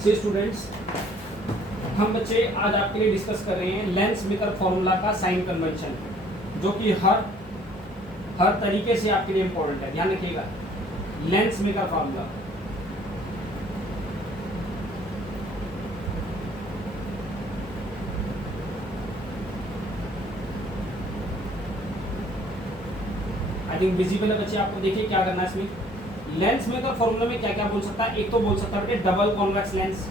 से स्टूडेंट्स, हम बच्चे आज आपके लिए डिस्कस कर रहे हैं लेंस मेकर फॉर्मूला का साइन कन्वेंशन, जो कि हर तरीके से आपके लिए इंपॉर्टेंट है। ध्यान रखिएगा, lens maker formula. I think visible है बच्चे आपको। देखिए क्या करना है इसमें। लेंस मेकर फॉर्मूला में क्या क्या बोल सकता है। एक तो बोल सकता है बेटे double convex lens,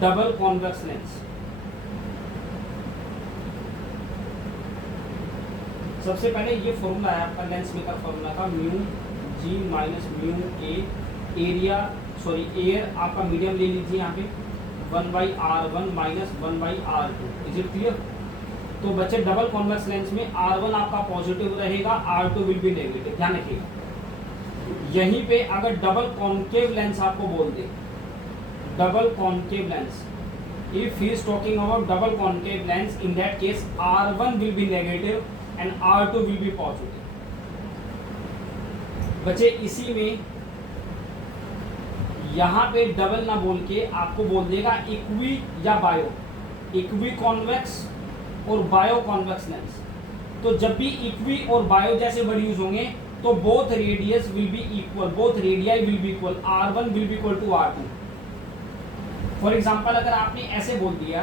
double convex lens. सबसे पहले ये फॉर्मूला है आपका लेंस मेकर फॉर्मूला का, mu G minus mu A, area air आपका मीडियम ले लीजिए यहाँ पे 1/r1 minus 1/r2। Is it clear. तो बच्चे डबल कॉन्वेक्स लेंस में R1 आपका पॉजिटिव रहेगा, R2 विल बी नेगेटिव। ध्यान रखिएगा। यहीं पे अगर डबल कॉन्केव लेंस आपको बोल दे, double concave lens, if he is talking about double concave lens, in that case R1 will be negative and R2 will be positive. बच्चे इसी में यहाँ पे डबल ना बोल के आपको बोल देगा इक्वी या बायो, इक्वी कॉन्वेक्स और बायो कॉन्वेक्स लेंस। तो जब भी इक्वी और बायो जैसे वर्ड यूज होंगे तो both radius will be equal, both radii will be equal, R1 will be equal to R2। For example अगर आपने ऐसे बोल दिया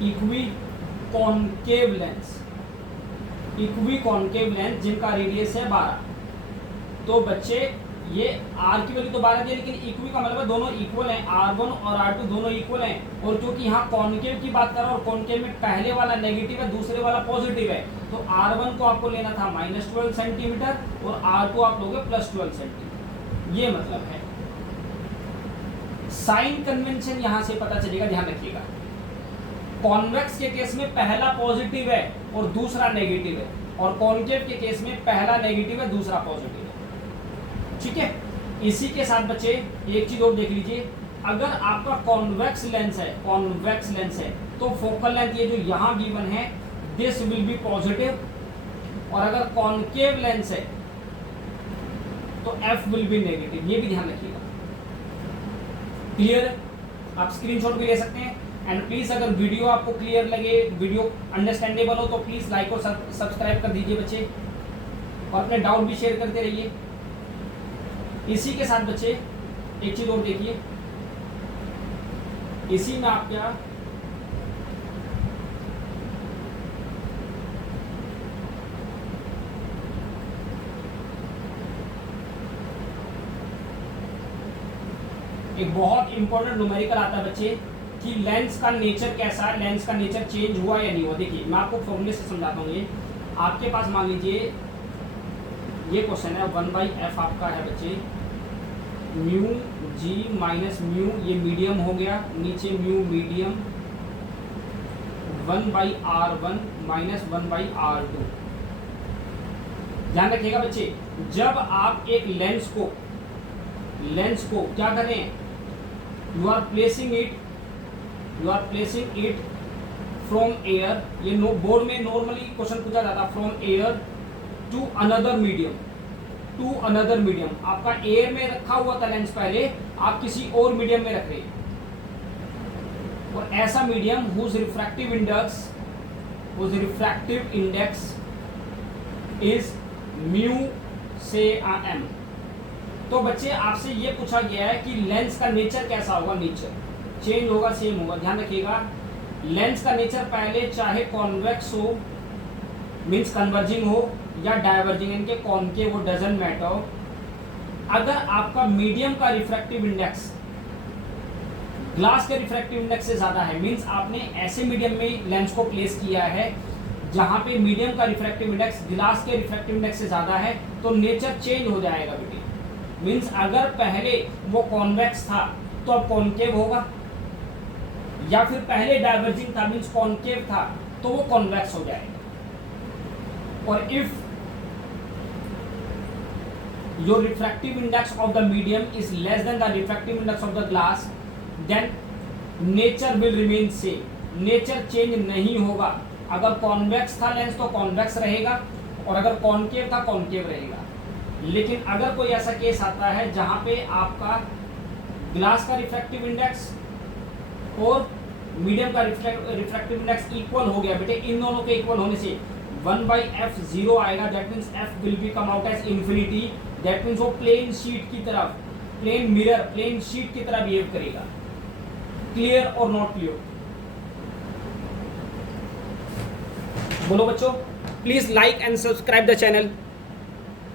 equiconcave lens, equiconcave lens जिनका रेडियस है 12, तो बच्चे ये R की वैल्यू तो 12 दी है, लेकिन इक्वी का मतलब है दोनों इक्वल हैं, R1 और R2 दोनों इक्वल हैं। और क्योंकि यहाँ कॉन्केव की बात कर रहा हूँ और कॉन्केव में पहले वाला नेगेटिव है, दूसरे वाला पॉजिटिव है, तो R1 को आपको लेना था -12 सेंटीमीटर और R2 आप लोगे +12 सेंटीमीटर। ये मतलब है। साइन कन्वेंशन यहां से पता चलेगा। ध्यान रखिएगा, कॉन्वेक्स के केस में पहला पॉजिटिव है और दूसरा नेगेटिव है, और कॉन्केव के केस में पहला नेगेटिव है दूसरा पॉजिटिव है। ठीक है। इसी के साथ बच्चे एक चीज और देख लीजिए, अगर आपका कॉन्वेक्स लेंस है, कॉन्वेक्स लेंस है, तो फोकल लेंथ ये जो यहां गिवन है दिस विल बी पॉजिटिव, और अगर कॉन्केव लेंस है तो एफ विल बी नेगेटिव। ये भी ध्यान रखिएगा। क्लियर। आप स्क्रीनशॉट भी ले सकते हैं। एंड प्लीज अगर वीडियो आपको क्लियर लगे, वीडियो अंडरस्टैंडेबल हो, तो प्लीज लाइक और सब्सक्राइब कर दीजिए बच्चे, और अपने डाउट भी शेयर करते रहिए। इसी के साथ बच्चे एक चीज और देखिए, इसी में आप क्या एक बहुत इंपॉर्टेंट न्यूमेरिकल आता है बच्चे कि लेंस का नेचर कैसा है, लेंस का नेचर चेंज हुआ या नहीं हुआ। देखिए मैं आपको फॉर्मूले से समझाता हूँ। ये आपके पास मान लीजिए ये क्वेश्चन है 1/f आपका है बच्चे, म्यू जी माइनस म्यू, ये मीडियम हो गया, नीचे mu medium 1/r1 minus 1/r2। ध्यान रखिएगा बच्चे, जब आप एक लेंस को क्या करें, you are placing it from air, ये बोर्ड में नॉर्मली क्वेश्चन पूछा जाता है, from air to another medium. आपका एयर में रखा हुआ था लेंस पहले, आप किसी और मीडियम में रख रहे हैं, और ऐसा medium whose refractive index is mu से m। तो बच्चे आपसे ये पूछा गया है कि लेंस का नेचर कैसा होगा, नेचर चेंज होगा, सेम होगा। ध्यान रखिएगा, लेंस का नेचर पहले चाहे कॉन्वेक्स हो मीन्स कन्वर्जिंग हो या डाइवर्जिंग, इनके कॉन्केव वो डजंट मैटर। अगर आपका मीडियम का रिफ्रैक्टिव इंडेक्स ग्लास के रिफ्रैक्टिव इंडेक्स से ज्यादा है, मीन्स आपने ऐसे मीडियम में लेंस को प्लेस किया है जहां पे मीडियम का रिफ्रैक्टिव इंडेक्स ग्लास के रिफ्रैक्टिव इंडेक्स से ज्यादा है, तो नेचर चेंज हो जाएगा बेटे। मीन्स अगर पहले वो कॉन्वेक्स था तो अब कॉन्केव होगा, या फिर पहले डाइवर्जिंग था मीन्स कॉन्केव था तो वो कॉन्वेक्स हो जाएगा। और if your refractive index of the medium is less than the refractive index of the glass, then nature will remain same, nature change नहीं होगा। अगर कॉन्वेक्स था लेंस तो कॉन्वेक्स रहेगा, और अगर कॉन्केव था कॉन्केव रहेगा। लेकिन अगर कोई ऐसा केस आता है जहां पे आपका ग्लास का रिफ्रैक्टिव इंडेक्स और मीडियम का रिफ्रैक्टिव इंडेक्स इक्वल हो गया बेटे, इन दोनों के इक्वल होने से 1/f 0 आएगा, that means f will be come out as infinity, that means वो प्लेन शीट की तरफ, प्लेन मिरर, प्लेन शीट की तरह बिहेव करेगा। क्लियर और नॉट क्लियर? बोलो बच्चों, please like and subscribe the channel.